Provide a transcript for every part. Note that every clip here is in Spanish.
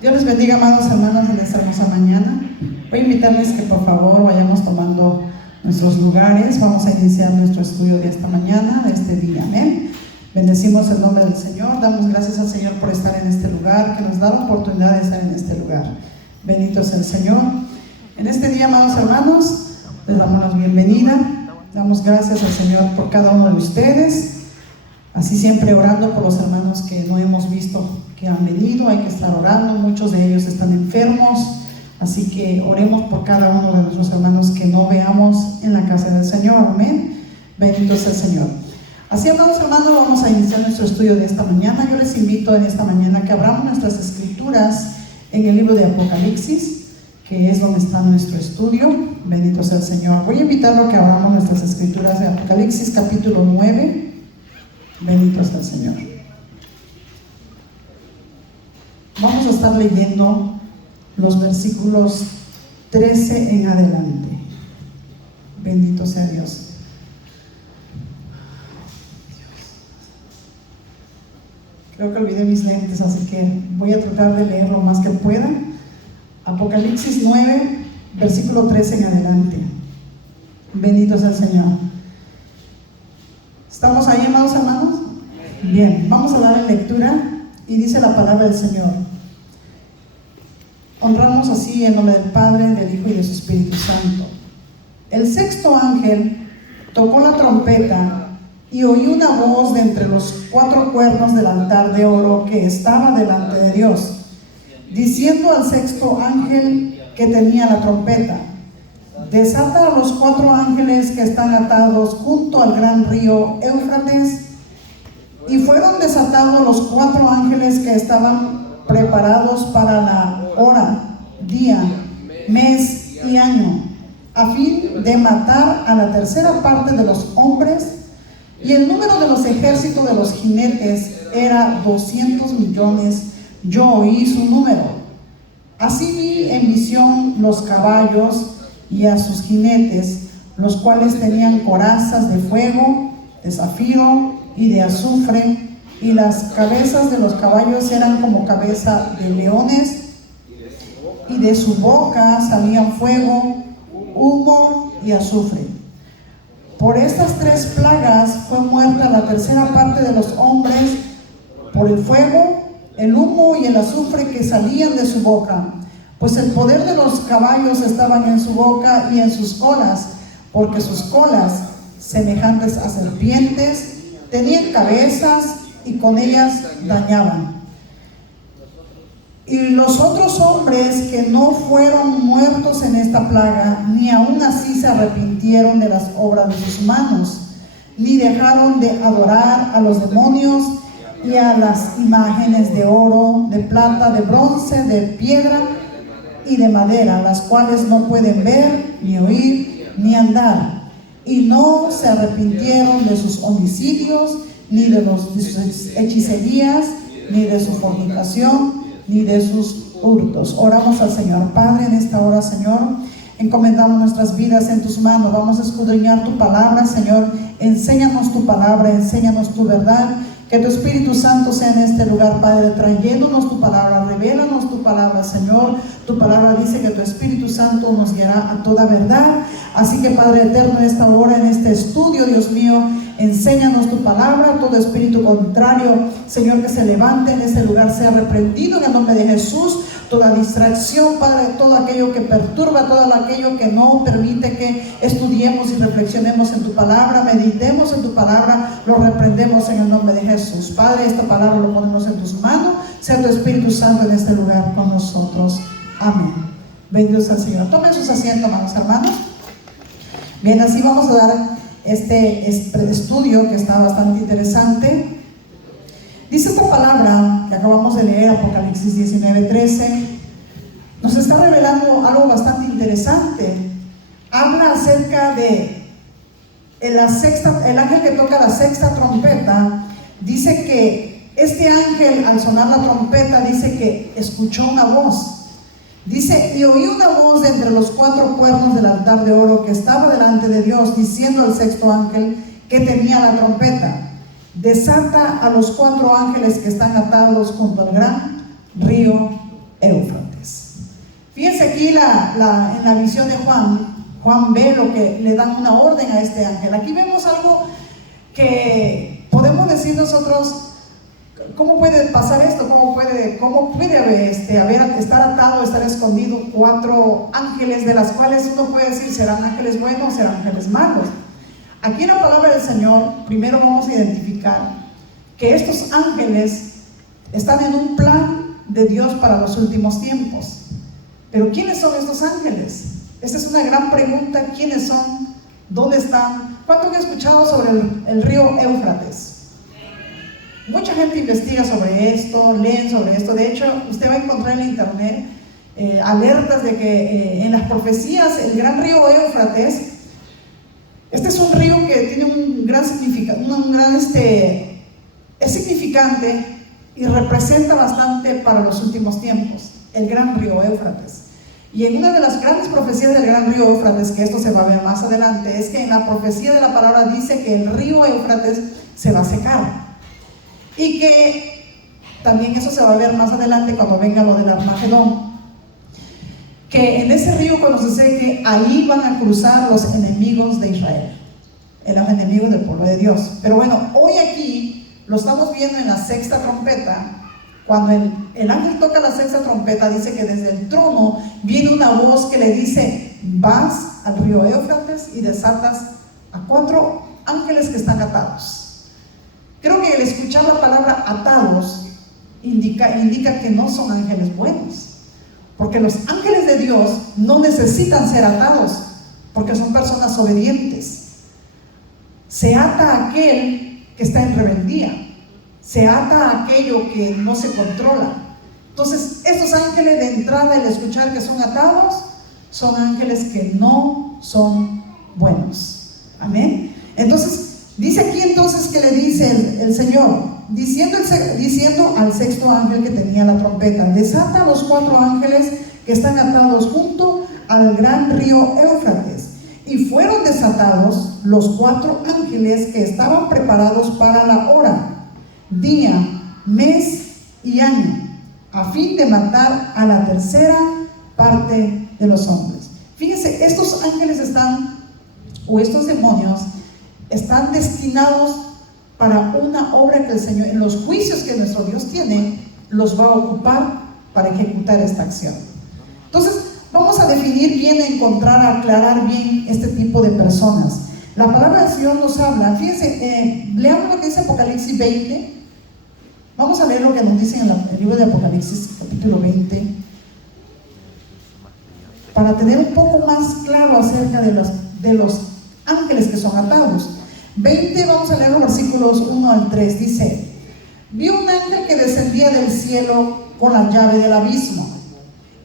Dios les bendiga, amados hermanos, en esta hermosa mañana. Voy a invitarles que por favor vayamos tomando nuestros lugares. Vamos a iniciar nuestro estudio de esta mañana, de este día. Amén. Bendecimos el nombre del Señor. Damos gracias al Señor por estar en este lugar, que nos da la oportunidad de estar en este lugar. Bendito sea el Señor. En este día, amados hermanos, les damos la bienvenida. Damos gracias al Señor por cada uno de ustedes. Así siempre orando por los hermanos que no hemos visto que han venido. Hay que estar orando, muchos de ellos están enfermos, así que oremos por cada uno de nuestros hermanos que no veamos en la casa del Señor. Amén. Bendito sea el Señor. Así, amados hermanos, vamos a iniciar nuestro estudio de esta mañana. Yo les invito en esta mañana que abramos nuestras escrituras en el libro de Apocalipsis, que es donde está nuestro estudio. Bendito sea el Señor. Voy a invitarlo a que abramos nuestras escrituras de Apocalipsis capítulo 9. Bendito sea el Señor. Vamos a estar leyendo los versículos 13 en adelante. Bendito sea Dios. Creo que olvidé mis lentes, así que voy a tratar de leer lo más que pueda. Apocalipsis 9, versículo 13 en adelante. Bendito sea el Señor. ¿Estamos ahí, amados hermanos? Bien, vamos a dar en lectura y dice la palabra del Señor. Honramos así en nombre del Padre, del Hijo y de su Espíritu Santo. El sexto ángel tocó la trompeta y oí una voz de entre los 4 cuernos del altar de oro que estaba delante de Dios, diciendo al sexto ángel que tenía la trompeta: desata a los 4 ángeles que están atados junto al gran río Éufrates. Y fueron desatados los 4 ángeles que estaban preparados para la hora, día, mes y año, a fin de matar a la tercera parte de los hombres. Y el número de los ejércitos de los jinetes era 200 millones. Yo oí su número. Así vi en visión los caballos y a sus jinetes, los cuales tenían corazas de fuego, de zafiro y de azufre, y las cabezas de los caballos eran como cabeza de leones, y de su boca salían fuego, humo y azufre. Por estas 3 plagas fue muerta la tercera parte de los hombres, por el fuego, el humo y el azufre que salían de su boca. Pues el poder de los caballos estaban en su boca y en sus colas, porque sus colas, semejantes a serpientes, tenían cabezas y con ellas dañaban. Y los otros hombres que no fueron muertos en esta plaga, ni aun así se arrepintieron de las obras de sus manos, ni dejaron de adorar a los demonios y a las imágenes de oro, de plata, de bronce, de piedra y de madera, las cuales no pueden ver, ni oír, ni andar. Y no se arrepintieron de sus homicidios, ni de sus hechicerías, ni de su fornicación, ni de sus hurtos. Oramos al Señor. Padre, en esta hora, Señor, encomendamos nuestras vidas en tus manos. Vamos a escudriñar tu palabra, Señor. Enséñanos tu palabra, enséñanos tu verdad. Que tu Espíritu Santo sea en este lugar, Padre, trayéndonos tu palabra. Revélanos tu palabra, Señor. Tu palabra dice que tu Espíritu Santo nos guiará a toda verdad. Así que, Padre eterno, en esta hora, en este estudio, Dios mío, enséñanos tu palabra. Todo espíritu contrario, Señor, que se levante en este lugar sea reprendido en el nombre de Jesús. Toda distracción, Padre, todo aquello que perturba, todo aquello que no permite que estudiemos y reflexionemos en tu palabra, meditemos en tu palabra, lo reprendemos en el nombre de Jesús. Padre, esta palabra lo ponemos en tus manos. Sea tu Espíritu Santo en este lugar con nosotros. Amén. Bendito sea el Señor. Tomen sus asientos, amados hermanos. Bien, así vamos a dar este estudio que está bastante interesante. Dice esta palabra que acabamos de leer, Apocalipsis 19:13, nos está revelando algo bastante interesante. Habla acerca de el ángel que toca la sexta trompeta. Dice que este ángel, al sonar la trompeta, dice que escuchó una voz. Dice: y oí una voz de entre los 4 cuernos del altar de oro que estaba delante de Dios, diciendo al sexto ángel que tenía la trompeta: desata a los 4 ángeles que están atados junto al gran río Éufrates. en la visión de Juan ve lo que le dan una orden a este ángel. Aquí vemos algo que podemos decir nosotros, ¿cómo puede pasar esto? ¿Cómo puede estar atado, estar escondido 4 ángeles, de las cuales uno puede decir, ¿serán ángeles buenos o serán ángeles malos? Aquí en la palabra del Señor, primero vamos a identificar que estos ángeles están en un plan de Dios para los últimos tiempos. Pero ¿quiénes son estos ángeles? Esta es una gran pregunta. ¿Quiénes son? ¿Dónde están? ¿Cuánto han escuchado sobre el río Éufrates? Mucha gente investiga sobre esto, leen sobre esto. De hecho, usted va a encontrar en internet alertas de que en las profecías el gran río Éufrates, este es un río que tiene un gran significado, es significante y representa bastante para los últimos tiempos, el gran río Éufrates. Y en una de las grandes profecías del gran río Éufrates, que esto se va a ver más adelante, es que en la profecía de la palabra dice que el río Éufrates se va a secar. Y que también eso se va a ver más adelante cuando venga lo del Armagedón. Que en ese río, cuando se seque, ahí van a cruzar los enemigos de Israel, los enemigos del pueblo de Dios. Pero bueno, hoy aquí lo estamos viendo en la 6ª trompeta. Cuando el ángel toca la 6ª trompeta, dice que desde el trono viene una voz que le dice: vas al río Éufrates y desatas a 4 ángeles que están atados. Creo que el escuchar la palabra atados indica que no son ángeles buenos, porque los ángeles de Dios no necesitan ser atados, porque son personas obedientes. Se ata a aquel que está en rebeldía, se ata a aquello que no se controla. Entonces, estos ángeles, de entrada, el escuchar que son atados, son ángeles que no son buenos. Amén. Entonces, dice aquí entonces que le dice el Señor, diciendo al 6.º ángel que tenía la trompeta: desata a los 4 ángeles que están atados junto al gran río Éufrates. Y fueron desatados los 4 ángeles que estaban preparados para la hora, día, mes y año, a fin de matar a la 3ª parte de los hombres. Fíjense, estos ángeles estos demonios están destinados para una obra que el Señor, en los juicios que nuestro Dios tiene, los va a ocupar para ejecutar esta acción. Entonces, vamos a definir bien, aclarar bien este tipo de personas. La palabra del Señor nos habla, fíjense, leamos lo que dice Apocalipsis 20. Vamos a leer lo que nos dice en el libro de Apocalipsis, capítulo 20, para tener un poco más claro acerca de los ángeles que son atados. 20, vamos a leer los versículos 1 al 3. Dice: vi un ángel que descendía del cielo con la llave del abismo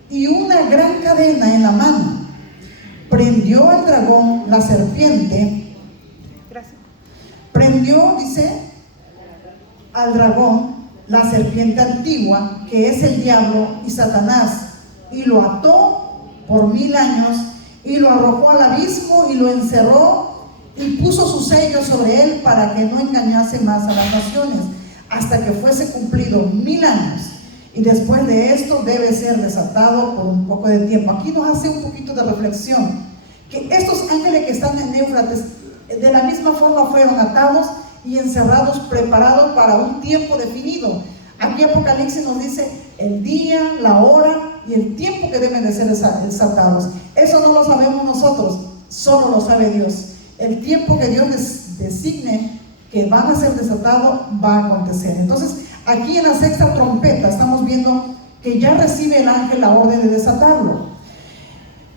y una gran cadena en la mano. Prendió al dragón, la serpiente. Prendió, dice, al dragón, la serpiente antigua, que es el diablo y Satanás, y lo ató por 1000 años, y lo arrojó al abismo y lo encerró, y puso su sello sobre él para que no engañase más a las naciones, hasta que fuese cumplido 1000 años. Y después de esto debe ser desatado por un poco de tiempo. Aquí nos hace un poquito de reflexión, que estos ángeles que están en Éufrates, de la misma forma fueron atados y encerrados, preparados para un tiempo definido. Aquí Apocalipsis nos dice el día, la hora y el tiempo que deben de ser desatados. Eso no lo sabemos nosotros, solo lo sabe Dios. El tiempo que Dios designe que van a ser desatados va a acontecer. Entonces, aquí en la 6ª trompeta estamos viendo que ya recibe el ángel la orden de desatarlo.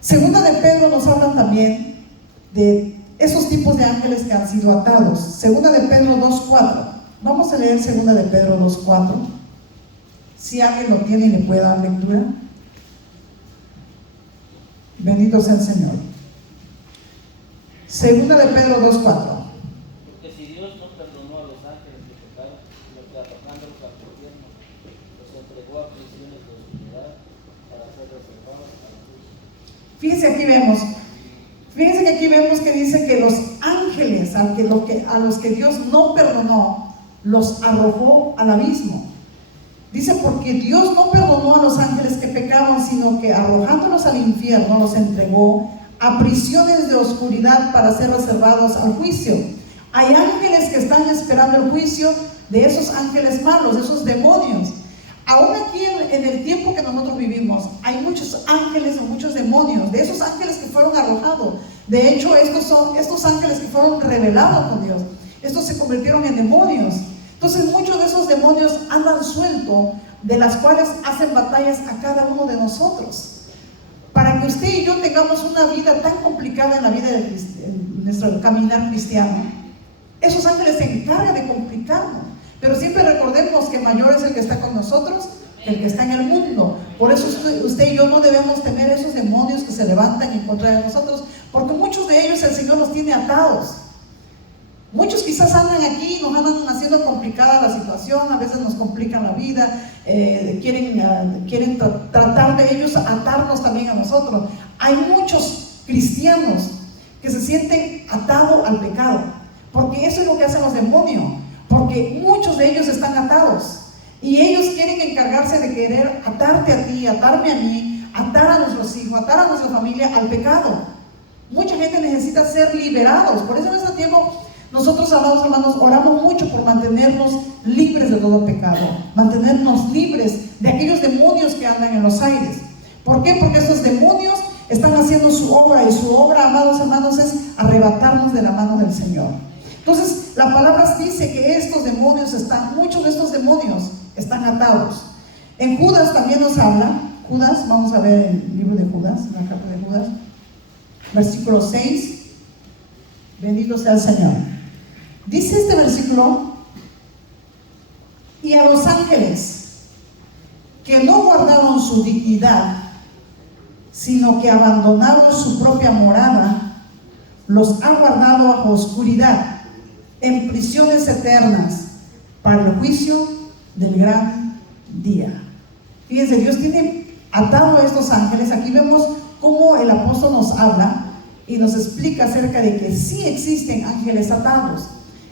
Segunda de Pedro nos habla también de esos tipos de ángeles que han sido atados. Segunda de Pedro 2.4. Vamos a leer Segunda de Pedro 2.4. Si alguien lo tiene y le puede dar lectura. Bendito sea el Señor. Segunda de Pedro 2.4. Porque si Dios no perdonó a los ángeles que pecaron, los que arrojándolos al infierno, los entregó a prisiones de oscuridad para ser reservados a la luz. Fíjense que aquí vemos que dice que los ángeles a los que Dios no perdonó, los arrojó al abismo. Dice, porque Dios no perdonó a los ángeles que pecaron, sino que arrojándolos al infierno los entregó a prisiones de oscuridad para ser reservados al juicio. Hay ángeles que están esperando el juicio de esos ángeles malos, de esos demonios. Aún aquí en el tiempo que nosotros vivimos, hay muchos ángeles o muchos demonios, de esos ángeles que fueron arrojados. De hecho, estos son estos ángeles que fueron revelados con Dios. Estos se convirtieron en demonios. Entonces muchos de esos demonios andan sueltos, de las cuales hacen batallas a cada uno de nosotros. Para que usted y yo tengamos una vida tan complicada en la vida de nuestro caminar cristiano, esos ángeles se encargan de complicarnos. Pero siempre recordemos que mayor es el que está con nosotros que el que está en el mundo. Por eso usted y yo no debemos temer esos demonios que se levantan en contra de nosotros, porque muchos de ellos el Señor los tiene atados. Muchos quizás andan aquí, nos andan haciendo complicada la situación, a veces nos complican la vida, quieren tratar de ellos atarnos también a nosotros. Hay muchos cristianos que se sienten atados al pecado, porque eso es lo que hacen los demonios, porque muchos de ellos están atados y ellos quieren encargarse de querer atarte a ti, atarme a mí, atar a nuestros hijos, atar a nuestra familia al pecado. Mucha gente necesita ser liberados. Por eso en este tiempo nosotros, amados hermanos, oramos mucho por mantenernos libres de todo pecado, mantenernos libres de aquellos demonios que andan en los aires. ¿Por qué? Porque estos demonios están haciendo su obra, y su obra, amados hermanos, es arrebatarnos de la mano del Señor. Entonces la palabra dice que estos demonios muchos de estos demonios están atados. En Judas también nos habla. Judas, vamos a ver el libro de Judas, la carta de Judas, versículo 6. Bendito sea el Señor. Dice este versículo: y a los ángeles que no guardaron su dignidad, sino que abandonaron su propia morada, los ha guardado bajo oscuridad, en prisiones eternas, para el juicio del gran día. Fíjense, Dios tiene atado a estos ángeles. Aquí vemos cómo el apóstol nos habla y nos explica acerca de que sí existen ángeles atados,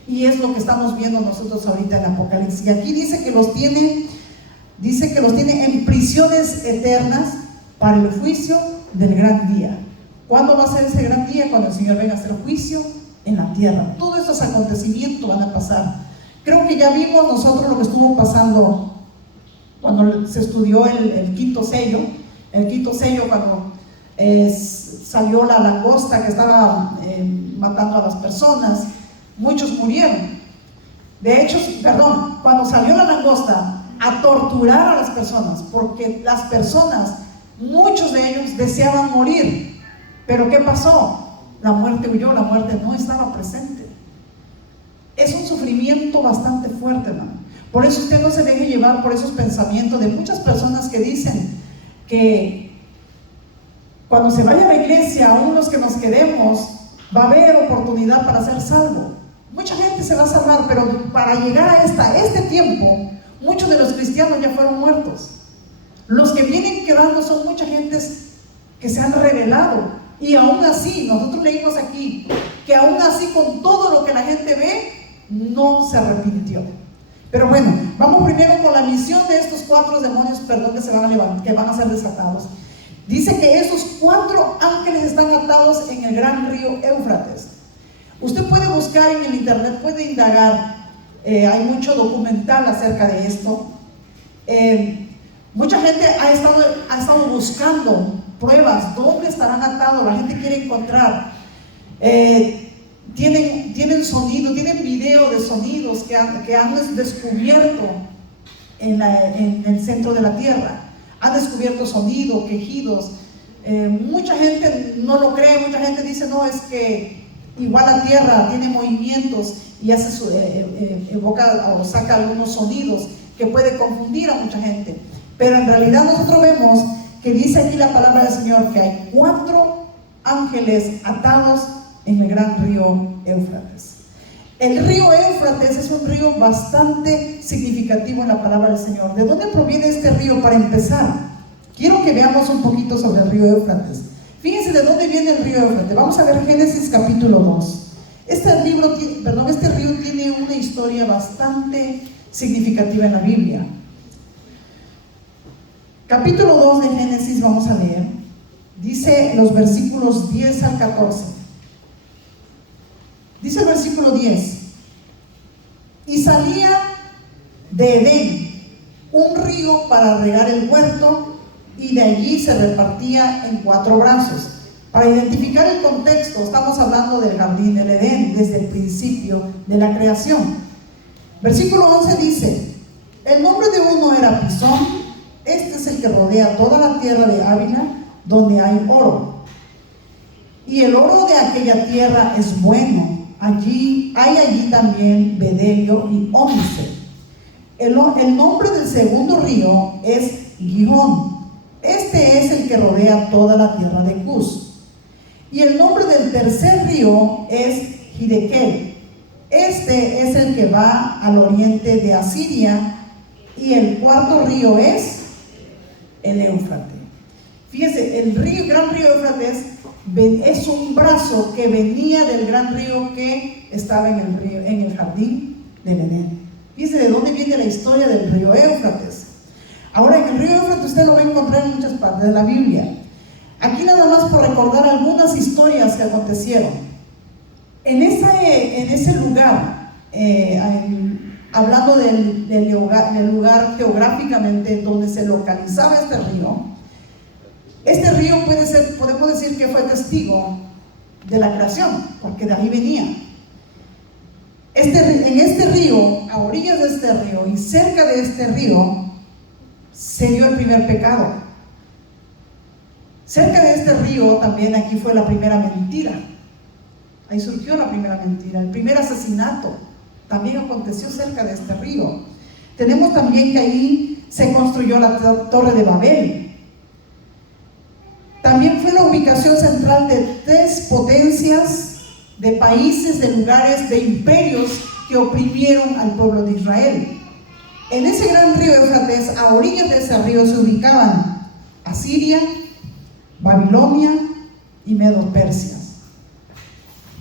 y es lo que estamos viendo nosotros ahorita en Apocalipsis. Y aquí dice que los tiene en prisiones eternas para el juicio del gran día. ¿Cuándo va a ser ese gran día? Cuando el Señor venga a hacer juicio en la tierra. Todos estos acontecimientos van a pasar. Creo que ya vimos nosotros lo que estuvo pasando cuando se estudió el quinto sello. El quinto sello, cuando salió la langosta que estaba matando a las personas, muchos murieron. De hecho, cuando salió la langosta a torturar a las personas, porque las personas, muchos de ellos deseaban morir. Pero ¿qué pasó? La muerte huyó, la muerte no estaba presente. Es un sufrimiento bastante fuerte, hermano. Por eso usted no se deje llevar por esos pensamientos de muchas personas que dicen que cuando se vaya a la iglesia, aún los que nos quedemos, va a haber oportunidad para ser salvo. Mucha gente se va a salvar, pero para llegar a este tiempo, muchos de los cristianos ya fueron muertos. Los que vienen quedando son mucha gente que se han rebelado. Y aún así, nosotros leímos aquí que aún así, con todo lo que la gente ve, no se arrepintió. Pero bueno, vamos primero con la misión de estos 4 demonios, que van a ser desatados. Dice que estos 4 ángeles están atados en el gran río Éufrates. Usted puede buscar en el internet, puede indagar, hay mucho documental acerca de esto. Mucha gente ha estado buscando pruebas, ¿dónde estarán atados? La gente quiere encontrar. Tienen sonido, tienen video de sonidos que han descubierto en el centro de la tierra. Han descubierto sonidos, quejidos. Mucha gente no lo cree, mucha gente dice, no, es que igual la tierra tiene movimientos y evoca o saca algunos sonidos que puede confundir a mucha gente. Pero en realidad nosotros vemos que dice aquí la palabra del Señor que hay 4 ángeles atados en el gran río Éufrates. El río Éufrates es un río bastante significativo en la palabra del Señor. ¿De dónde proviene este río? Para empezar, quiero que veamos un poquito sobre el río Éufrates. Fíjense de dónde viene el río Éufrates. Vamos a ver Génesis capítulo 2. Este río tiene una historia bastante significativa en la Biblia. Capítulo 2 de Génesis vamos a leer. Dice los versículos 10 al 14. Dice el versículo 10: y salía de Edén un río para regar el huerto, y de allí se repartía en 4 brazos. Para identificar el contexto, estamos hablando del jardín del Edén desde el principio de la creación. Versículo 11 dice: el nombre de uno era Pisón, este es el que rodea toda la tierra de Ávila, donde hay oro. Y el oro de aquella tierra es bueno. Hay allí también bedelio y ónice. El nombre del segundo río es Gihón. Este es el que rodea toda la tierra de Cus. Y el nombre del tercer río es Hidekel. Este es el que va al oriente de Asiria. Y el cuarto río es el Éufrates. Fíjese, el gran río Éufrates es un brazo que venía del gran río que estaba en el jardín del Edén. Fíjese de dónde viene la historia del río Éufrates. Ahora, en el río Éufrates usted lo va a encontrar en muchas partes de la Biblia. Aquí nada más por recordar algunas historias que acontecieron. En ese lugar, hablando del lugar geográficamente donde se localizaba este río podemos decir que fue testigo de la creación, porque de ahí venía. En este río, a orillas de este río y cerca de este río, se dio el primer pecado. Cerca de este río también aquí fue la primera mentira. Ahí surgió la primera mentira. El primer asesinato también aconteció cerca de este río. Tenemos también que ahí se construyó la Torre de Babel. También fue la ubicación central de 3 potencias, de países, de lugares, de imperios que oprimieron al pueblo de Israel. En ese gran río Éufrates, a orillas de ese río, se ubicaban Asiria, Babilonia y Medo-Persia.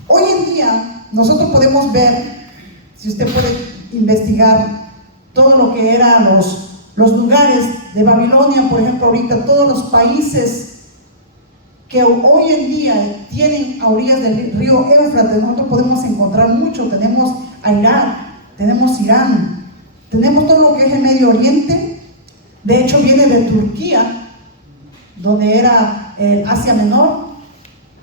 Hoy en día nosotros podemos ver, si usted puede investigar todo lo que eran los lugares de Babilonia, por ejemplo, ahorita todos los países que hoy en día tienen a orillas del río Éufrates, nosotros podemos encontrar mucho. Tenemos a Irak, tenemos Irán, tenemos todo lo que es el Medio Oriente. De hecho viene de Turquía, donde era el Asia Menor.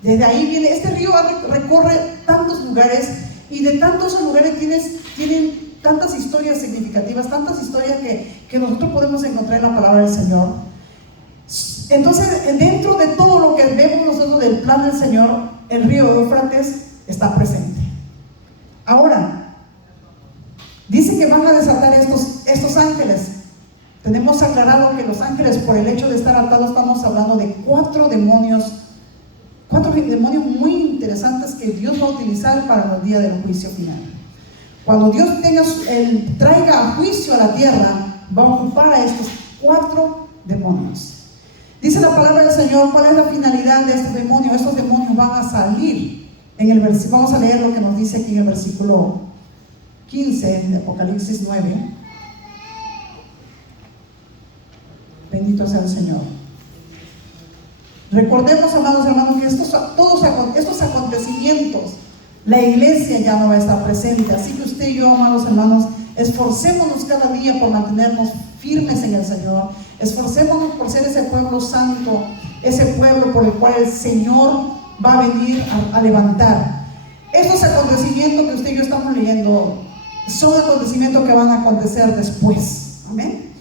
Desde ahí viene, este río recorre tantos lugares, y de tantos lugares tienen tantas historias significativas, tantas historias que nosotros podemos encontrar en la palabra del Señor. Entonces, dentro de todo lo que vemos nosotros del plan del Señor, el río Éufrates está presente. Ahora, dice que van a desatar estos ángeles. Tenemos aclarado que los ángeles, por el hecho de estar atados, estamos hablando de 4 demonios muy interesantes que Dios va a utilizar para el día del juicio final. Cuando Dios traiga a juicio a la tierra, va a ocupar a estos 4 demonios. Dice la palabra del Señor, ¿cuál es la finalidad de estos demonios? Estos demonios van a salir. Vamos a leer lo que nos dice aquí en el versículo 15 de Apocalipsis 9. Bendito sea el Señor. Recordemos, amados hermanos, que todos estos acontecimientos, la iglesia ya no va a estar presente. Así que usted y yo, amados hermanos, esforcémonos cada día por mantenernos firmes en el Señor. Esforcémonos por ser ese pueblo santo, ese pueblo por el cual el Señor va a venir a levantar. Estos acontecimientos que usted y yo estamos leyendo son acontecimientos que van a acontecer después. Amén.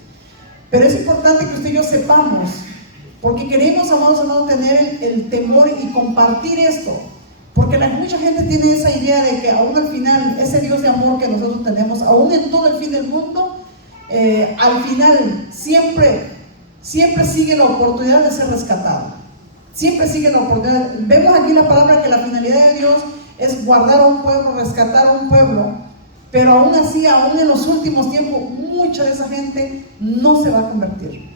Pero es importante que usted y yo sepamos, porque queremos, amados hermanos, tener el temor y compartir esto. Porque mucha gente tiene esa idea de que aún al final, ese Dios de amor que nosotros tenemos, aún en todo el fin del mundo, al final siempre sigue la oportunidad de ser rescatado. Siempre sigue la oportunidad. Vemos aquí la palabra que la finalidad de Dios es guardar a un pueblo, rescatar a un pueblo. Pero aún así, aún en los últimos tiempos, mucha de esa gente no se va a convertir.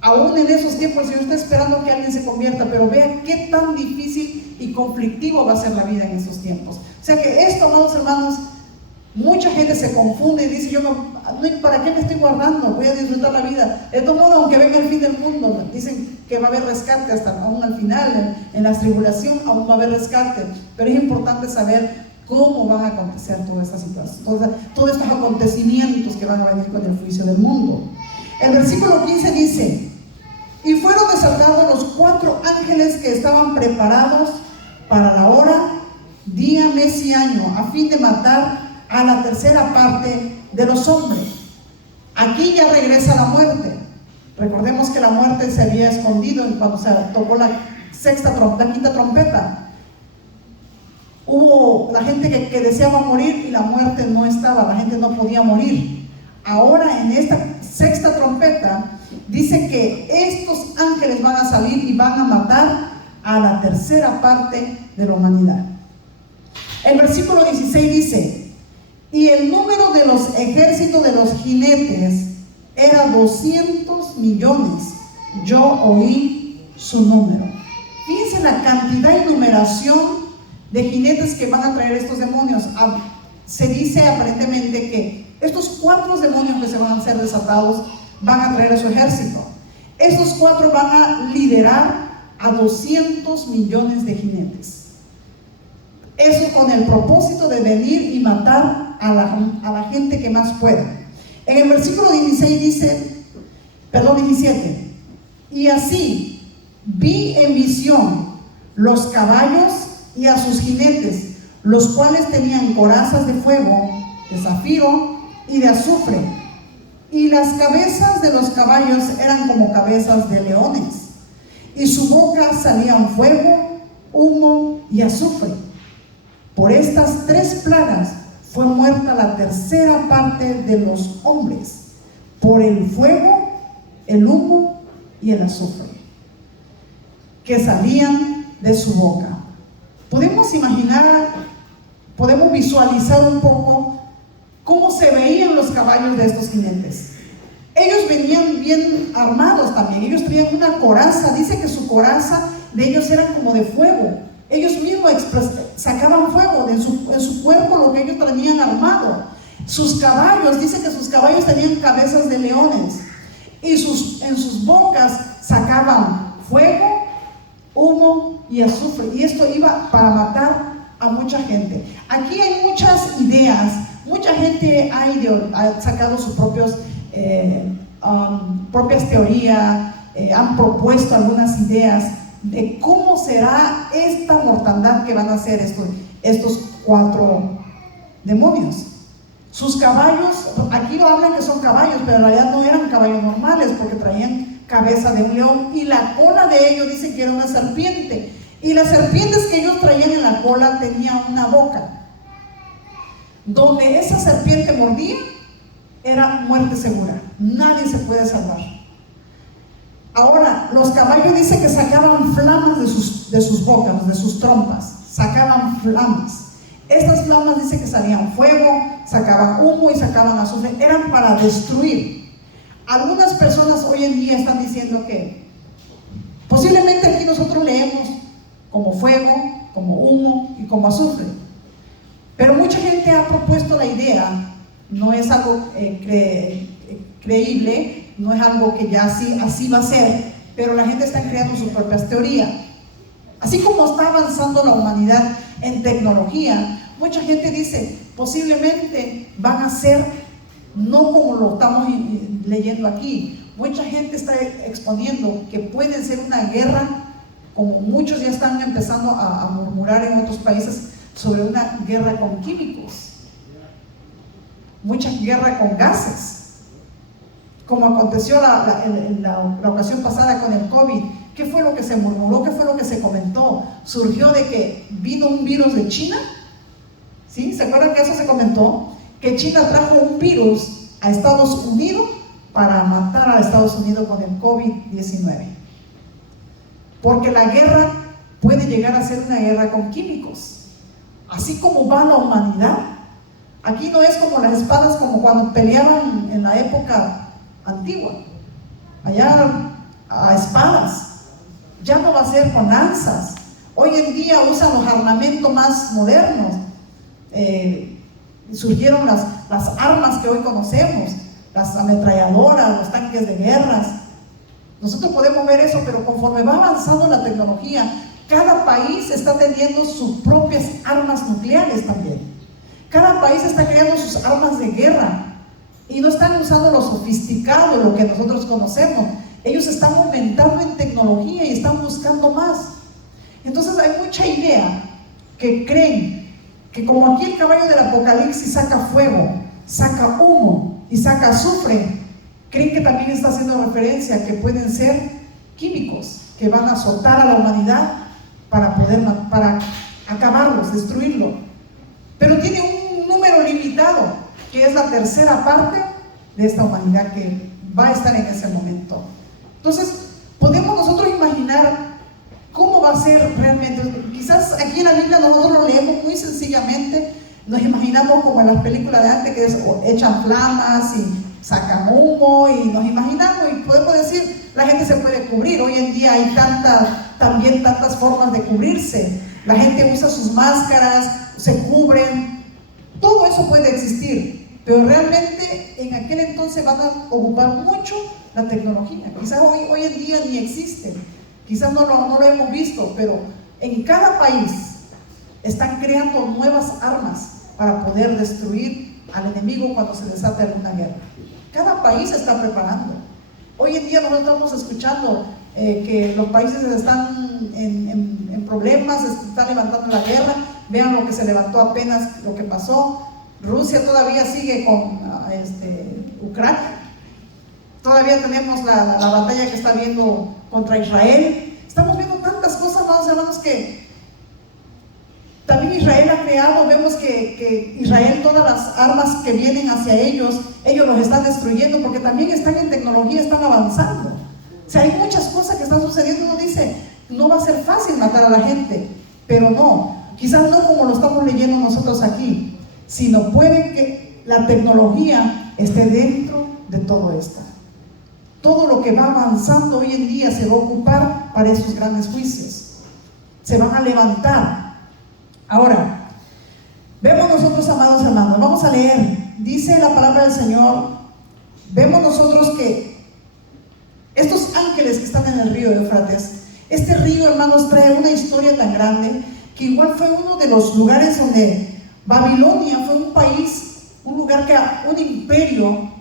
Aún en esos tiempos, el Señor está esperando que alguien se convierta, pero vea qué tan difícil y conflictivo va a ser la vida en esos tiempos. O sea que esto, amados hermanos, mucha gente se confunde y dice, ¿para qué me estoy guardando? Voy a disfrutar la vida. De todo modo, aunque venga el fin del mundo, dicen que va a haber rescate hasta aún al final, en la tribulación aún va a haber rescate. Pero es importante saber cómo van a acontecer todas estas situaciones, todos estos acontecimientos que van a venir con el juicio del mundo. El versículo 15 dice: y fueron desatados los 4 ángeles que estaban preparados para la hora, día, mes y año, a fin de matar a la tercera parte de los hombres. Aquí ya regresa la muerte. Recordemos que la muerte se había escondido cuando se tocó la quinta trompeta. Hubo la gente que deseaba morir y la muerte no estaba, la gente no podía morir. Ahora en esta sexta trompeta dice que estos ángeles van a salir y van a matar a la tercera parte de la humanidad. El versículo 16 dice: y el número de los ejércitos de los jinetes era 200 millones. Yo oí su número. Fíjense la cantidad y numeración de jinetes que van a traer estos demonios. Se dice aparentemente que estos 4 demonios que se van a ser desatados van a traer a su ejército. Estos 4 van a liderar a 200 millones de jinetes. Eso con el propósito de venir y matar a la gente que más pueda. En el versículo 17, y así vi en visión los caballos y a sus jinetes, los cuales tenían corazas de fuego, de zafiro y de azufre, y las cabezas de los caballos eran como cabezas de leones, y su boca salían fuego, humo y azufre. Por estas 3 plagas fue muerta la tercera parte de los hombres, por el fuego, el humo y el azufre que salían de su boca. Podemos imaginar, podemos visualizar un poco cómo se veían los caballos de estos jinetes. Ellos venían bien armados también, ellos traían una coraza. Dice que su coraza de ellos era como de fuego. Ellos mismos sacaban fuego en su cuerpo, lo que ellos tenían armado. Sus caballos, dice que sus caballos tenían cabezas de leones, y en sus bocas sacaban fuego, humo y azufre, y esto iba para matar a mucha gente. Aquí hay muchas ideas, mucha gente ha sacado sus propias teorías, han propuesto algunas ideas de cómo será esta mortandad que van a hacer estos 4 demonios. Sus caballos, aquí hablan que son caballos, pero en realidad no eran caballos normales, porque traían cabeza de un león, y la cola de ellos dice que era una serpiente, y las serpientes que ellos traían en la cola tenían una boca. Donde esa serpiente mordía era muerte segura, nadie se puede salvar. Ahora, los caballos dice que sacaban flamas de sus bocas, de sus trompas, sacaban flamas. Estas flamas dice que salían fuego, sacaban humo y sacaban azufre, eran para destruir. Algunas personas hoy en día están diciendo que posiblemente aquí nosotros leemos como fuego, como humo y como azufre, pero mucha gente ha propuesto la idea, no es algo creíble, no es algo que ya así va a ser, pero la gente está creando sus propias teorías. Así como está avanzando la humanidad en tecnología, mucha gente dice, posiblemente van a ser no como lo estamos leyendo aquí. Mucha gente está exponiendo que puede ser una guerra, como muchos ya están empezando a murmurar en otros países sobre una guerra con químicos, mucha guerra con gases, como aconteció en la ocasión pasada con el COVID. ¿Qué fue lo que se murmuró? ¿Qué fue lo que se comentó? Surgió de que vino un virus de China, ¿sí? ¿Se acuerdan que eso se comentó? Que China trajo un virus a Estados Unidos para matar a Estados Unidos con el COVID-19. Porque la guerra puede llegar a ser una guerra con químicos. Así como va la humanidad. Aquí no es como las espadas, como cuando peleaban en la época antigua. Allá a espadas. Ya no va a ser con lanzas. Hoy en día usan los armamentos más modernos. Surgieron las las armas que hoy conocemos, las ametralladoras, los tanques de guerras. Nosotros podemos ver eso, pero conforme va avanzando la tecnología, cada país está teniendo sus propias armas nucleares también. Cada país está creando sus armas de guerra y no están usando lo sofisticado, lo que nosotros conocemos. Ellos están aumentando en tecnología y están buscando más. Entonces hay mucha idea que creen que como aquí el caballo del Apocalipsis saca fuego, saca humo y saca azufre, creen que también está haciendo referencia a que pueden ser químicos que van a azotar a la humanidad para acabarlos, destruirlo. Pero tiene un número limitado, que es la tercera parte de esta humanidad que va a estar en ese momento. Entonces, podemos nosotros imaginar cómo va a ser realmente. Quizás aquí en la Biblia nosotros lo leemos muy sencillamente, nos imaginamos como en las películas de antes que echan flamas y sacan humo y nos imaginamos y podemos decir, la gente se puede cubrir. Hoy en día hay también tantas formas de cubrirse. La gente usa sus máscaras, se cubren, todo eso puede existir, pero realmente en aquel entonces van a ocupar mucho la tecnología. Quizás hoy en día ni existe, quizás no lo hemos visto, pero en cada país están creando nuevas armas para poder destruir al enemigo cuando se desate alguna guerra. Cada país se está preparando. Hoy en día nosotros estamos escuchando que los países están en problemas, están levantando la guerra. Vean lo que se levantó apenas, lo que pasó. Rusia todavía sigue con Ucrania. Todavía tenemos la batalla que está habiendo contra Israel. Estamos viendo tantas cosas, amados hermanos, que también Israel ha creado. Vemos que Israel, todas las armas que vienen hacia ellos los están destruyendo, porque también están en tecnología, están avanzando. O sea, hay muchas cosas que están sucediendo. Uno dice, no va a ser fácil matar a la gente, pero no, quizás no como lo estamos leyendo nosotros aquí, sino puede que la tecnología esté dentro de todo esto. Todo lo que va avanzando hoy en día se va a ocupar para esos grandes juicios. Se van a levantar. Ahora, vemos nosotros, amados hermanos, vamos a leer. Dice la palabra del Señor, vemos nosotros que estos ángeles que están en el río de Éufrates, este río, hermanos, trae una historia tan grande que igual fue uno de los lugares donde Babilonia fue un país, un lugar un imperio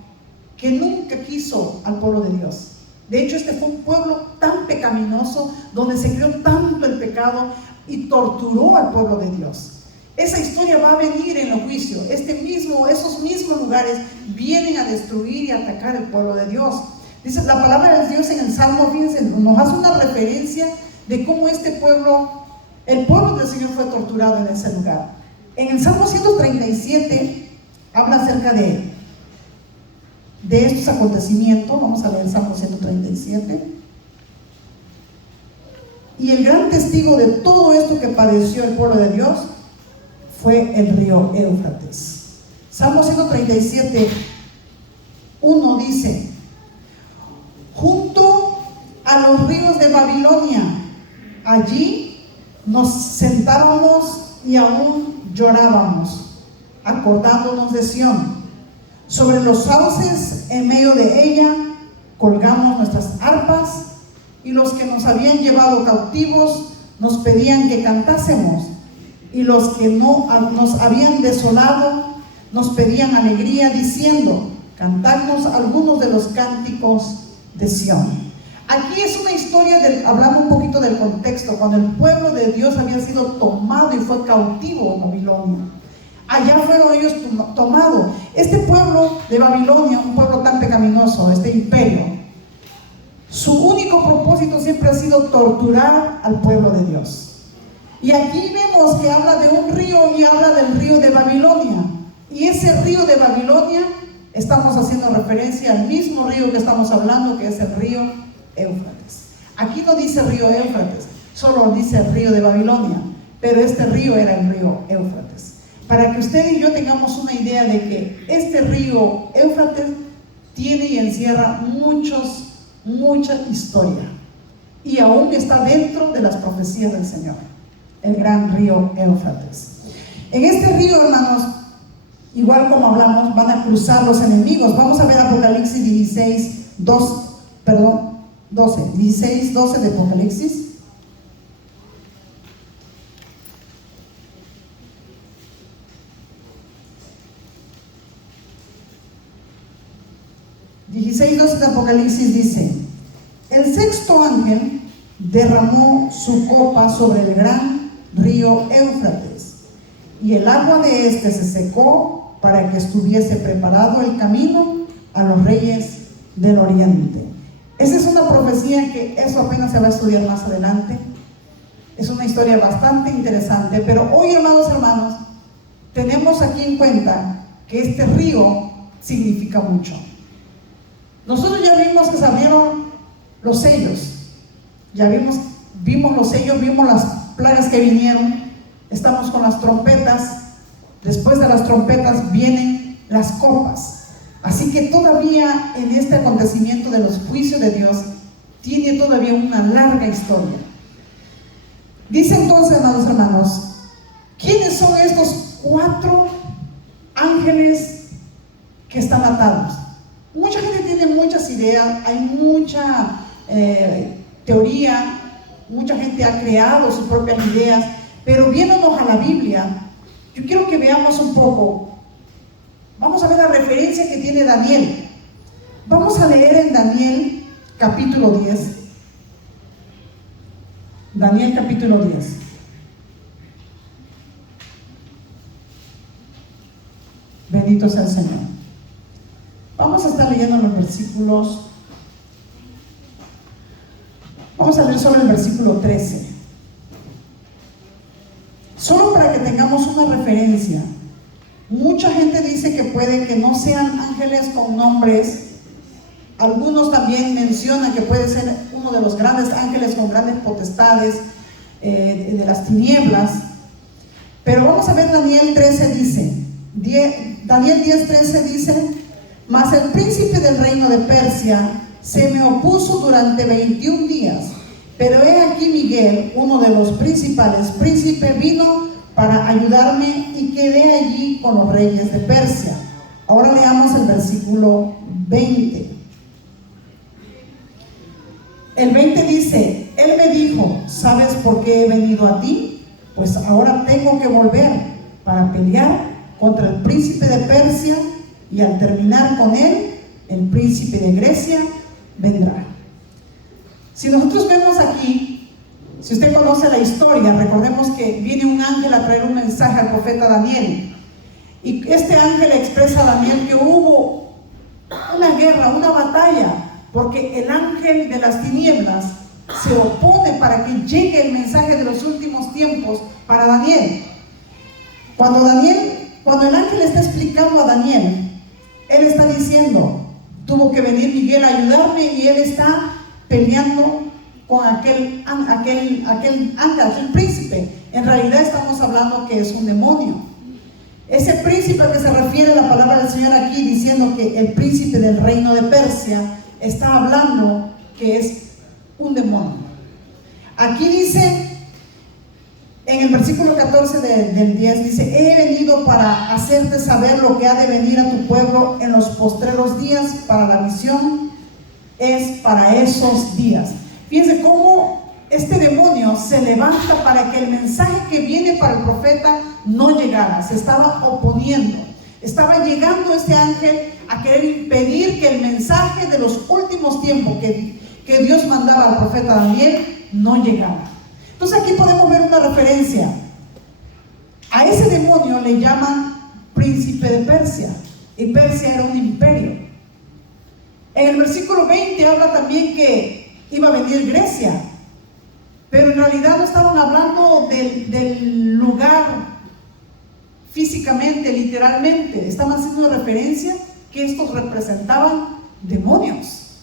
que nunca quiso al pueblo de Dios. De hecho, este fue un pueblo tan pecaminoso, donde se creó tanto el pecado y torturó al pueblo de Dios. Esa historia va a venir en los juicios. Esos mismos lugares vienen a destruir y atacar el pueblo de Dios. Dice la palabra de Dios en el Salmo, fíjense, nos hace una referencia de cómo el pueblo del Señor fue torturado en ese lugar. En el Salmo 137 habla acerca de estos acontecimientos. Vamos a leer el Salmo 137. Y el gran testigo de todo esto que padeció el pueblo de Dios fue el río Éufrates. Salmo 137, 1 dice: junto a los ríos de Babilonia, allí nos sentábamos y aún llorábamos, acordándonos de Sión. Sobre los sauces en medio de ella colgamos nuestras arpas, y los que nos habían llevado cautivos nos pedían que cantásemos, y los que nos habían desolado nos pedían alegría, diciendo: cantadnos algunos de los cánticos de Sión. Aquí es una historia, hablando un poquito del contexto, cuando el pueblo de Dios había sido tomado y fue cautivo en Babilonia. Allá fueron ellos tomados. Este pueblo de Babilonia, un pueblo tan pecaminoso, este imperio, su único propósito siempre ha sido torturar al pueblo de Dios. Y aquí vemos que habla de un río y habla del río de Babilonia. Y ese río de Babilonia, estamos haciendo referencia al mismo río que estamos hablando, que es el río Éufrates. Aquí no dice río Éufrates, solo dice el río de Babilonia, pero este río era el río Éufrates. Para que usted y yo tengamos una idea de que este río Éufrates tiene y encierra mucha historia, y aún está dentro de las profecías del Señor, el gran río Éufrates. En este río, hermanos, igual como hablamos, van a cruzar los enemigos. Vamos a ver Apocalipsis 16, 12 de Apocalipsis. De Apocalipsis dice: el sexto ángel derramó su copa sobre el gran río Éufrates, y el agua de este se secó para que estuviese preparado el camino a los reyes del oriente. Esa es una profecía que eso apenas se va a estudiar más adelante. Es una historia bastante interesante, pero hoy, hermanos, tenemos aquí en cuenta que este río significa mucho. Nosotros ya vimos que se abrieron los sellos, ya vimos los sellos, vimos las plagas que vinieron, estamos con las trompetas, después de las trompetas vienen las copas. Así que todavía en este acontecimiento de los juicios de Dios tiene todavía una larga historia. Dice entonces, hermanos, ¿quiénes son estos 4 ángeles que están atados? Mucha gente tiene muchas ideas, hay mucha teoría, mucha gente ha creado sus propias ideas, pero viéndonos a la Biblia, yo quiero que veamos un poco. Vamos a ver la referencia que tiene Daniel. Vamos a leer en Daniel capítulo 10. Daniel capítulo 10. Bendito sea el Señor. Vamos a estar leyendo los versículos. Vamos a leer sobre el versículo 13. Solo para que tengamos una referencia. Mucha gente dice que puede que no sean ángeles con nombres. Algunos también mencionan que puede ser uno de los grandes ángeles con grandes potestades de las tinieblas. Pero vamos a ver Daniel 13 dice, Daniel 10:13 dice: mas el príncipe del reino de Persia se me opuso durante 21 días. Pero he aquí Miguel, uno de los principales príncipes, vino para ayudarme y quedé allí con los reyes de Persia. Ahora leamos el versículo 20. El 20 dice: él me dijo, ¿sabes por qué he venido a ti? Pues ahora tengo que volver para pelear contra el príncipe de Persia, y al terminar con él, el príncipe de Grecia vendrá. Si nosotros vemos aquí, si usted conoce la historia, recordemos que viene un ángel a traer un mensaje al profeta Daniel, y este ángel expresa a Daniel que hubo una guerra, una batalla, porque el ángel de las tinieblas se opone para que llegue el mensaje de los últimos tiempos para Daniel. Cuando el ángel está explicando a Daniel, él está diciendo: tuvo que venir Miguel a ayudarme, y él está peleando con aquel ángel, aquel príncipe. En realidad estamos hablando que es un demonio. Ese príncipe al que se refiere la palabra del Señor aquí, diciendo que el príncipe del reino de Persia, está hablando que es un demonio. Aquí dice, en el versículo 14 del 10, dice: he venido para hacerte saber lo que ha de venir a tu pueblo en los postreros días, para la visión es para esos días. Fíjense cómo este demonio se levanta para que el mensaje que viene para el profeta no llegara. Se estaba oponiendo. Estaba llegando este ángel a querer impedir que el mensaje de los últimos tiempos que Dios mandaba al profeta Daniel no llegara. Entonces aquí podemos ver una referencia. A ese demonio le llaman príncipe de Persia, y Persia era un imperio. En el versículo 20 habla también que iba a venir Grecia, pero en realidad no estaban hablando del lugar físicamente, literalmente. Estaban haciendo referencia que estos representaban demonios.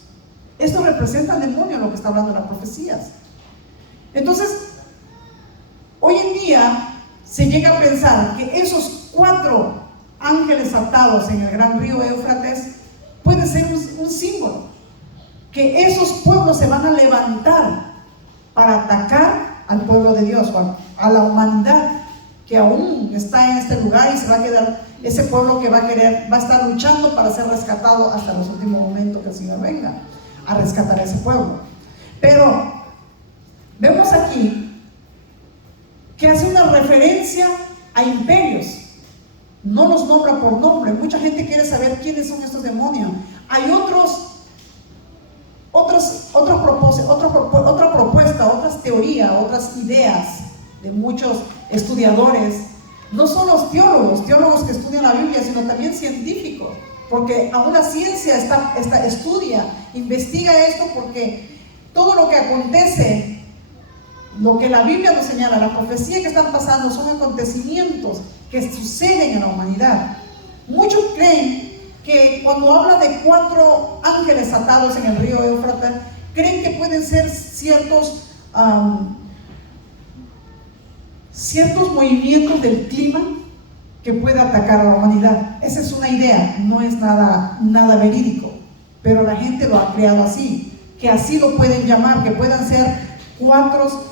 Estos representan demonios, lo que está hablando de las profecías. Entonces, hoy en día se llega a pensar que esos 4 ángeles atados en el gran río Éufrates puede ser un símbolo, que esos pueblos se van a levantar para atacar al pueblo de Dios, a la humanidad que aún está en este lugar y se va a quedar ese pueblo que va a estar luchando para ser rescatado hasta los últimos momentos que el Señor venga a rescatar a ese pueblo. Pero vemos aquí que hace una referencia a imperios, no los nombra por nombre. Mucha gente quiere saber quiénes son estos demonios. Hay otra propuesta, otras teorías, otras ideas de muchos estudiadores. No son los teólogos que estudian la Biblia, sino también científicos, porque aún la ciencia estudia, investiga esto, porque todo lo que acontece, lo que la Biblia nos señala, la profecía que están pasando, son acontecimientos que suceden en la humanidad. Muchos creen que cuando habla de 4 ángeles atados en el río Éufrates, creen que pueden ser ciertos movimientos del clima que puede atacar a la humanidad. Esa es una idea, no es nada verídico, pero la gente lo ha creado así, que así lo pueden llamar, que puedan ser 4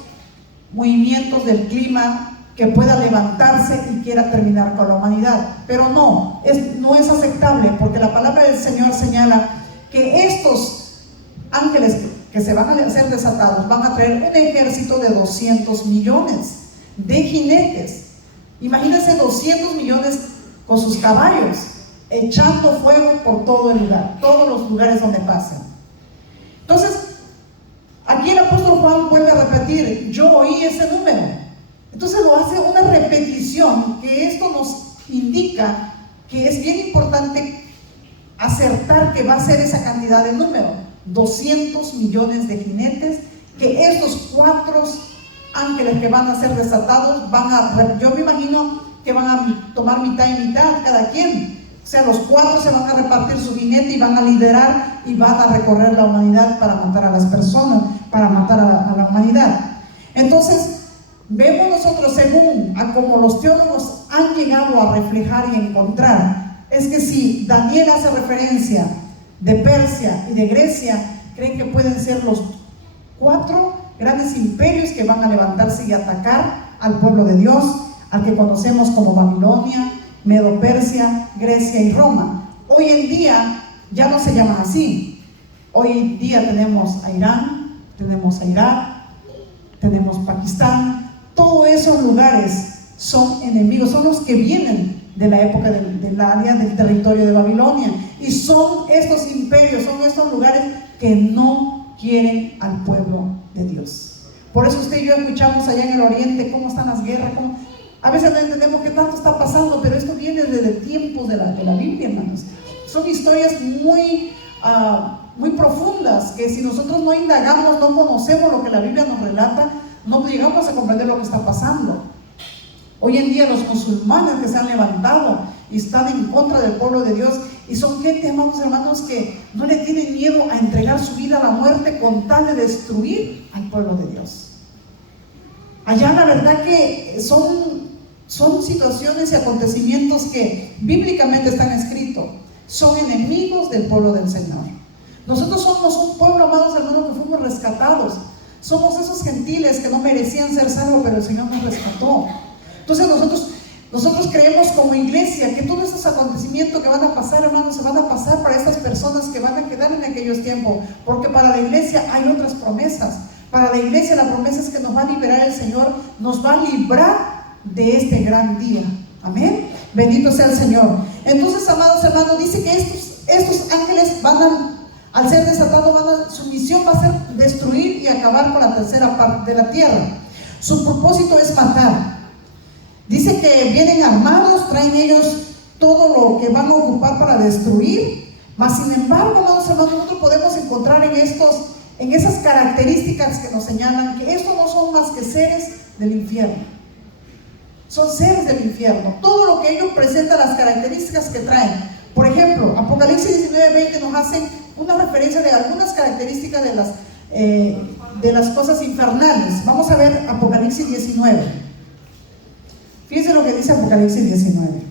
movimientos del clima que pueda levantarse y quiera terminar con la humanidad. Pero no es aceptable, porque la palabra del Señor señala que estos ángeles que se van a ser desatados van a traer un ejército de 200 millones de jinetes. Imagínense 200 millones con sus caballos echando fuego por todo el lugar, todos los lugares donde pasan. Entonces, aquí el apóstol Juan vuelve a repetir: yo oí ese número. Entonces lo hace una repetición, que esto nos indica que es bien importante acertar que va a ser esa cantidad de número, 200 millones de jinetes, que estos 4 ángeles que van a ser desatados yo me imagino que van a tomar mitad y mitad cada quien. O sea, los 4 se van a repartir su jinete y van a liderar y van a recorrer la humanidad para matar a las personas, para matar a la humanidad. Entonces, vemos nosotros, según a como los teólogos han llegado a reflejar y encontrar, es que si Daniel hace referencia de Persia y de Grecia, creen que pueden ser los 4 grandes imperios que van a levantarse y atacar al pueblo de Dios, al que conocemos como Babilonia, Medo-Persia, Grecia y Roma. Hoy en día ya no se llaman así. Hoy en día tenemos a Irán, tenemos a Irak, tenemos Pakistán. Todos esos lugares son enemigos, son los que vienen de la época del área del territorio de Babilonia, y son estos imperios, son estos lugares que no quieren al pueblo de Dios. Por eso usted y yo escuchamos allá en el oriente cómo están las guerras, a veces no entendemos qué tanto está pasando, pero esto viene desde tiempos de la Biblia, hermanos. Son historias muy profundas, que si nosotros no indagamos, no conocemos lo que la Biblia nos relata, no llegamos a comprender lo que está pasando. Hoy en día los musulmanes que se han levantado y están en contra del pueblo de Dios, y son gente, amados hermanos, que no le tienen miedo a entregar su vida a la muerte con tal de destruir al pueblo de Dios. Allá la verdad que son situaciones y acontecimientos que bíblicamente están escritos. Son enemigos del pueblo del Señor. Nosotros somos un pueblo, amados hermanos, que fuimos rescatados. Somos esos gentiles que no merecían ser salvos, pero el Señor nos rescató. Entonces nosotros creemos como iglesia que todos estos acontecimientos que van a pasar, hermanos, se van a pasar para estas personas que van a quedar en aquellos tiempos, porque para la iglesia hay otras promesas. Para la iglesia la promesa es que nos va a liberar el Señor, nos va a librar de este gran día. Amén. Bendito sea el Señor. Entonces, amados hermanos, dice que estos ángeles al ser desatados, su misión va a ser destruir y acabar con la tercera parte de la tierra. Su propósito es matar. Dice que vienen armados, traen ellos todo lo que van a ocupar para destruir. Mas sin embargo, amados hermanos, nosotros podemos encontrar en esas características que nos señalan que estos no son más que seres del infierno. Son seres del infierno. Todo lo que ellos presentan, las características que traen. Por ejemplo, Apocalipsis 19:20 nos hacen una referencia de algunas características de las cosas infernales. Vamos a ver Apocalipsis 19. Fíjense lo que dice Apocalipsis 19.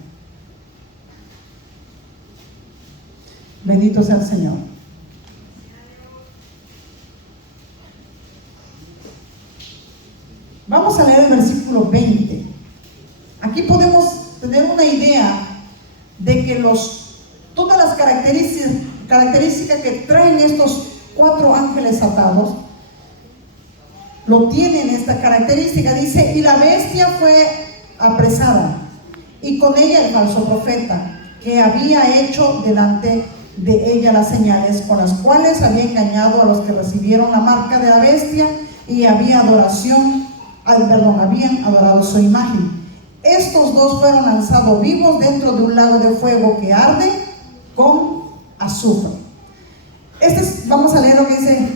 Bendito sea el Señor. Vamos a leer el versículo 20. Aquí podemos tener una idea de que todas las características que traen estos 4 ángeles atados, lo tienen esta característica. Dice, y la bestia fue apresada, y con ella el falso profeta, que había hecho delante de ella las señales con las cuales había engañado a los que recibieron la marca de la bestia y habían adorado su imagen. Estos 2 fueron lanzados vivos dentro de un lago de fuego que arde con azufre. Vamos a leer lo que dice.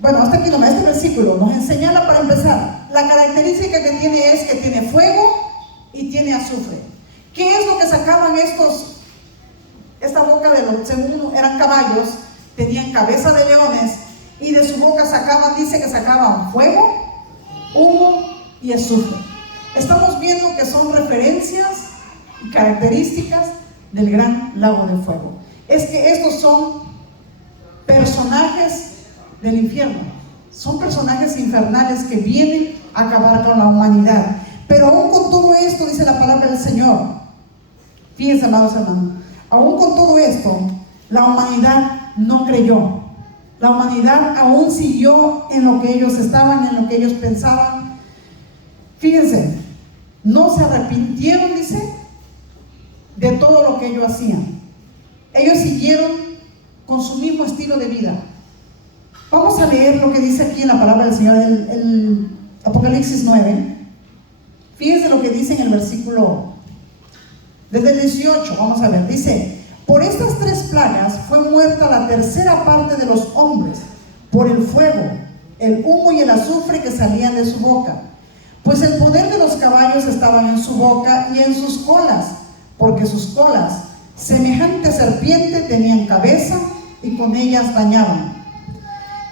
Bueno, hasta aquí nomás, este versículo nos señala, para empezar, la característica que tiene es que tiene fuego y tiene azufre. ¿Qué es lo que sacaban esta boca de los, según eran caballos, tenían cabeza de leones, y de su boca dice que sacaban fuego, humo y azufre? Estamos viendo que son referencias y características del gran lago de fuego. Es que estos son personajes del infierno, son personajes infernales que vienen a acabar con la humanidad. Pero aún con todo esto, dice la palabra del Señor, fíjense, amados hermanos, aún con todo esto, la humanidad no creyó. La humanidad aún siguió en lo que ellos estaban, en lo que ellos pensaban. Fíjense, no se arrepintieron, dice, de todo lo que ellos hacían. Ellos siguieron con su mismo estilo de vida. Vamos a leer lo que dice aquí en la palabra del Señor, el Apocalipsis 9. Fíjense lo que dice en el versículo, desde el 18, vamos a ver, dice: por estas 3 plagas fue muerta la tercera parte de los hombres, por el fuego, el humo y el azufre que salían de su boca. Pues el poder de los caballos estaban en su boca y en sus colas, porque sus colas, semejante a serpiente, tenían cabeza y con ellas dañaban.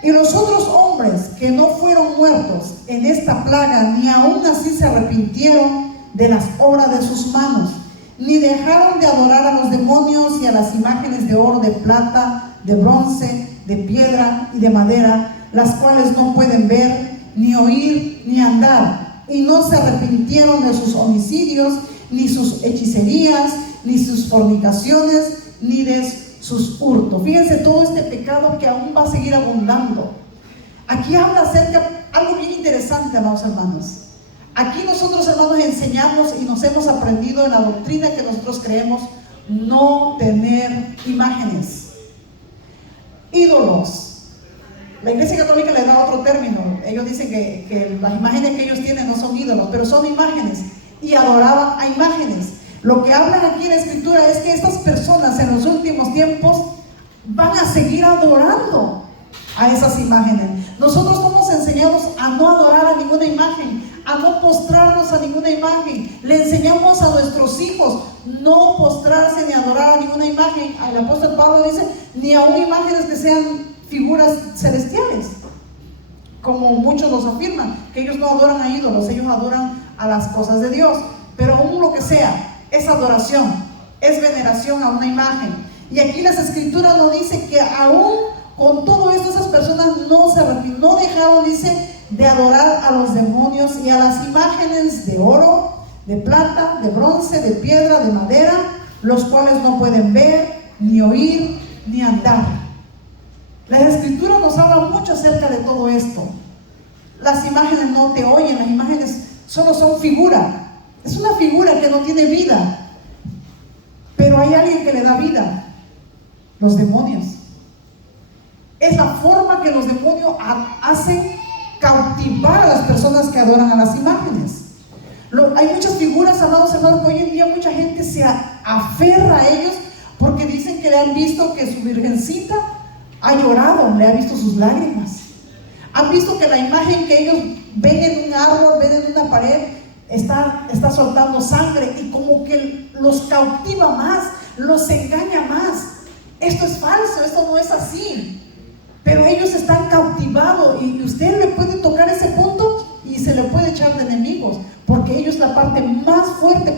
Y los otros hombres que no fueron muertos en esta plaga, ni aún así se arrepintieron de las obras de sus manos, ni dejaron de adorar a los demonios y a las imágenes de oro, de plata, de bronce, de piedra y de madera, las cuales no pueden ver, ni oír, ni andar, y no se arrepintieron de sus homicidios, ni sus hechicerías, ni sus fornicaciones, ni de sus hurtos. Fíjense todo este pecado que aún va a seguir abundando. Aquí habla acerca de algo bien interesante, amados hermanos. Aquí nosotros, hermanos, enseñamos y nos hemos aprendido en la doctrina que nosotros creemos, no tener imágenes, ídolos. La Iglesia Católica le da otro término. Ellos dicen que las imágenes que ellos tienen no son ídolos, pero son imágenes, y adoraban a imágenes. Lo que hablan aquí en la Escritura es que estas personas en los últimos tiempos van a seguir adorando a esas imágenes. Nosotros somos enseñados a no adorar a ninguna imagen, a no postrarnos a ninguna imagen. Le enseñamos a nuestros hijos no postrarse ni adorar a ninguna imagen. El apóstol Pablo dice, ni aún imágenes que sean figuras celestiales, como muchos los afirman, que ellos no adoran a ídolos, ellos adoran a las cosas de Dios. Pero aún lo que sea, es adoración, es veneración a una imagen. Y aquí las Escrituras nos dicen que aún con todo esto, esas personas no dejaron, dice, de adorar a los demonios y a las imágenes de oro, de plata, de bronce, de piedra, de madera, los cuales no pueden ver, ni oír, ni andar. Las Escrituras nos hablan mucho acerca de todo esto. Las imágenes no te oyen, las imágenes solo son figura. Es una figura que no tiene vida, pero hay alguien que le da vida: los demonios. Es la forma que los demonios hacen cautivar a las personas que adoran a las imágenes. Hay muchas figuras, amados hermanos, que hoy en día mucha gente se aferra a ellos porque dicen que le han visto que su virgencita ha llorado, le ha visto sus lágrimas. Han visto que la imagen que ellos ven en un árbol, ven en una pared, está soltando sangre, y como que los cautiva más, los engaña más. Esto es falso, esto no es así. Pero ellos están cautivados, y usted le puede tocar ese punto y se le puede echar de enemigos, porque ellos la parte más fuerte,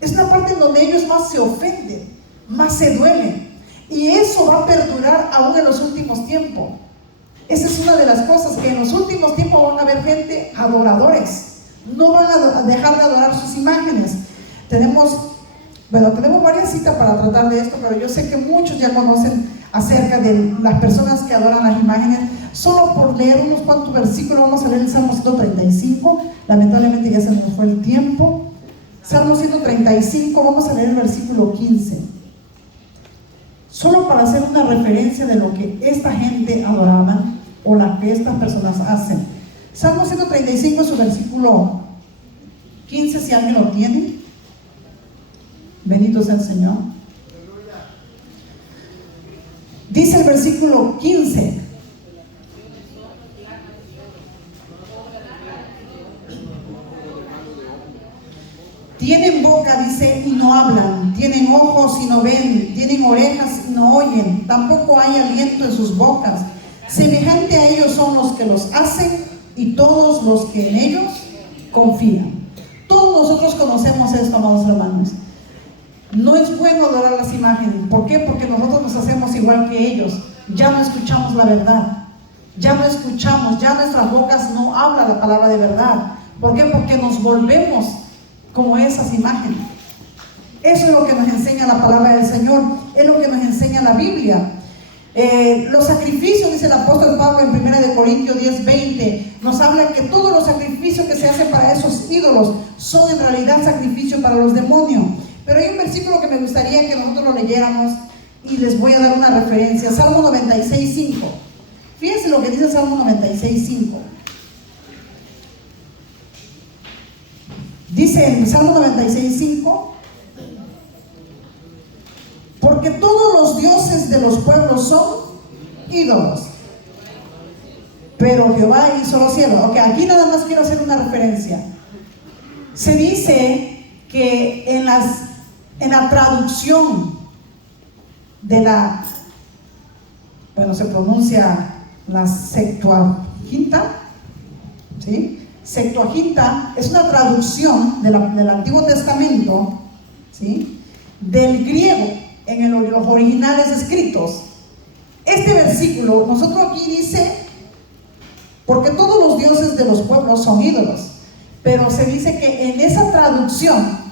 es la parte en donde ellos más se ofenden, más se duelen, y eso va a perdurar aún en los últimos tiempos. Esa es una de las cosas, que en los últimos tiempos van a haber gente adoradores, no van a dejar de adorar sus imágenes. tenemos varias citas para tratar de esto, pero yo sé que muchos ya conocen acerca de las personas que adoran las imágenes. Solo por leer unos cuantos versículos, vamos a leer el Salmo 135, lamentablemente ya se nos fue el tiempo. Salmo 135, vamos a leer el versículo 15. Solo para hacer una referencia de lo que esta gente adoraba o lo que estas personas hacen. Salmo 135, su versículo 15, si alguien lo tiene. Bendito sea el Señor. Dice el versículo 15: tienen boca, dice, y no hablan, tienen ojos y no ven, tienen orejas y no oyen, tampoco hay aliento en sus bocas. Semejante a ellos son los que los hacen y todos los que en ellos confían. Todos nosotros conocemos esto, amados hermanos. No es bueno adorar las imágenes. ¿Por qué? Porque nosotros nos hacemos igual que ellos. Ya no escuchamos la verdad. Ya no escuchamos, ya nuestras bocas no hablan la palabra de verdad. ¿Por qué? Porque nos volvemos como esas imágenes. Eso es lo que nos enseña la palabra del Señor. Es lo que nos enseña la Biblia. Los sacrificios, dice el apóstol Pablo en 1 Corintios 10:20, nos habla que todos los sacrificios que se hacen para esos ídolos son en realidad sacrificios para los demonios. Pero hay un versículo que me gustaría que nosotros lo leyéramos y les voy a dar una referencia. Salmo 96:5. Fíjense lo que dice Salmo 96:5. Dice en Salmo 96:5: porque todos los dioses de los pueblos son ídolos, pero Jehová hizo los cielos. Ok, aquí nada más quiero hacer una referencia. Se dice que en la traducción de la, se pronuncia la Septuaginta, ¿sí? Septuaginta es una traducción del Antiguo Testamento, ¿sí?, del griego en los originales escritos. Este versículo, nosotros aquí dice, porque todos los dioses de los pueblos son ídolos, pero se dice que en esa traducción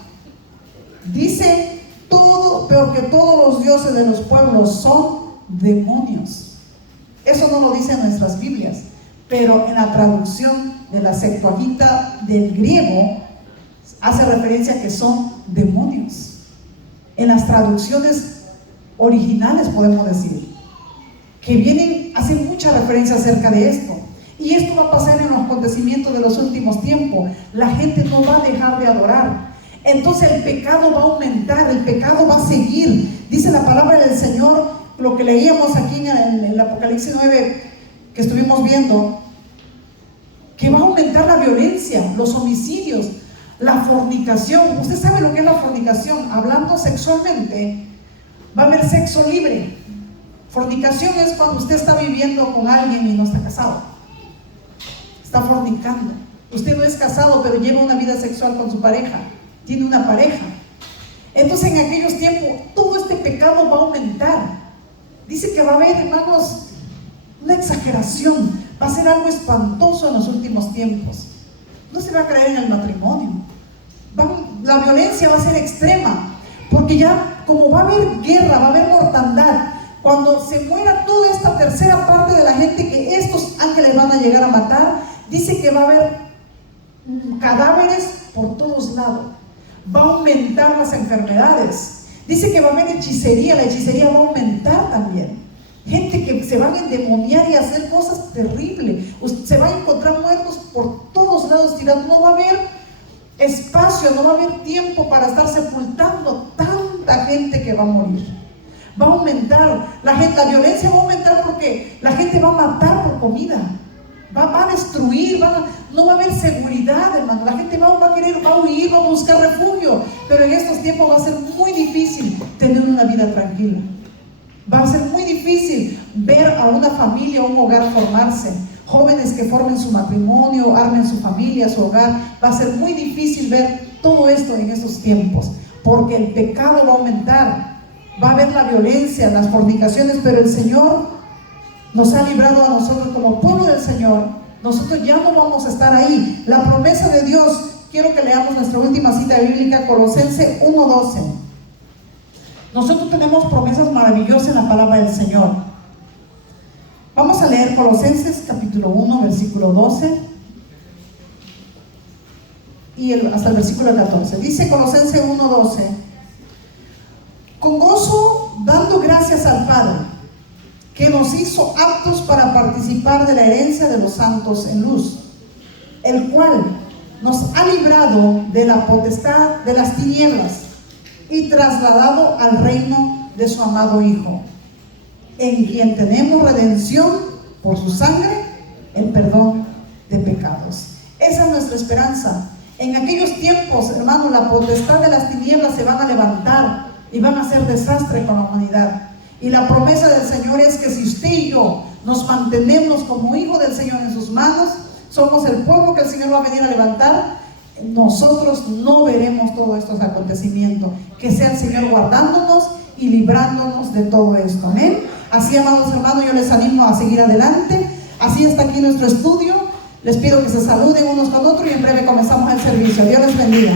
dice todo, pero que todos los dioses de los pueblos son demonios. Eso no lo dicen nuestras Biblias, pero en la traducción de la Septuaginta del griego hace referencia a que son demonios. En las traducciones originales podemos decir que hacen mucha referencia acerca de esto. Y esto va a pasar en los acontecimientos de los últimos tiempos. La gente no va a dejar de adorar. Entonces el pecado va a aumentar, el pecado va a seguir. Dice la palabra del Señor, lo que leíamos aquí en el Apocalipsis 9 que estuvimos viendo, que va a aumentar la violencia, los homicidios, la fornicación. Usted sabe lo que es la fornicación. Hablando sexualmente, va a haber sexo libre. Fornicación es cuando usted está viviendo con alguien y no está casado. Está fornicando. Usted no es casado, pero lleva una vida sexual con su pareja. Tiene una pareja. Entonces en aquellos tiempos todo este pecado va a aumentar. Dice que va a haber, hermanos, una exageración. Va a ser algo espantoso en los últimos tiempos. No se va a creer en el matrimonio. La violencia va a ser extrema, porque ya como va a haber guerra, va a haber mortandad. Cuando se muera toda esta tercera parte de la gente que estos ángeles van a llegar a matar, dice que va a haber cadáveres por todos lados. Va a aumentar las enfermedades. Dice que va a haber hechicería. La hechicería va a aumentar también. Gente que se van a endemoniar y a hacer cosas terribles. Se van a encontrar muertos por todos lados tirados. No va a haber espacio, no va a haber tiempo para estar sepultando tanta gente que va a morir. Va a aumentar la violencia va a aumentar porque la gente va a matar por comida. Va a destruir, no va a haber seguridad, hermano. La gente va a huir, va a buscar refugio. Pero en estos tiempos va a ser muy difícil tener una vida tranquila. Va a ser muy difícil ver a una familia, un hogar formarse. Jóvenes que formen su matrimonio, armen su familia, su hogar. Va a ser muy difícil ver todo esto en estos tiempos, porque el pecado va a aumentar. Va a haber la violencia, las fornicaciones, pero el Señor nos ha librado a nosotros como pueblo del Señor. Nosotros ya no vamos a estar ahí. La promesa de Dios quiero que leamos nuestra última cita bíblica, Colosenses 1:12. Nosotros tenemos promesas maravillosas en la palabra del Señor. Vamos a leer Colosenses capítulo 1, versículo 12 y hasta el versículo 14. Dice Colosenses 1:12: con gozo dando gracias al Padre, que nos hizo aptos para participar de la herencia de los santos en luz, el cual nos ha librado de la potestad de las tinieblas y trasladado al reino de su amado Hijo, en quien tenemos redención por su sangre, el perdón de pecados. Esa es nuestra esperanza. En aquellos tiempos, hermanos, la potestad de las tinieblas se van a levantar y van a hacer desastre con la humanidad. Y la promesa del Señor es que si usted y yo nos mantenemos como hijos del Señor en sus manos, somos el pueblo que el Señor va a venir a levantar, nosotros no veremos todos estos acontecimientos. Que sea el Señor guardándonos y librándonos de todo esto. Amén. Así, amados hermanos, yo les animo a seguir adelante. Así está aquí nuestro estudio. Les pido que se saluden unos con otros y en breve comenzamos el servicio. Dios les bendiga.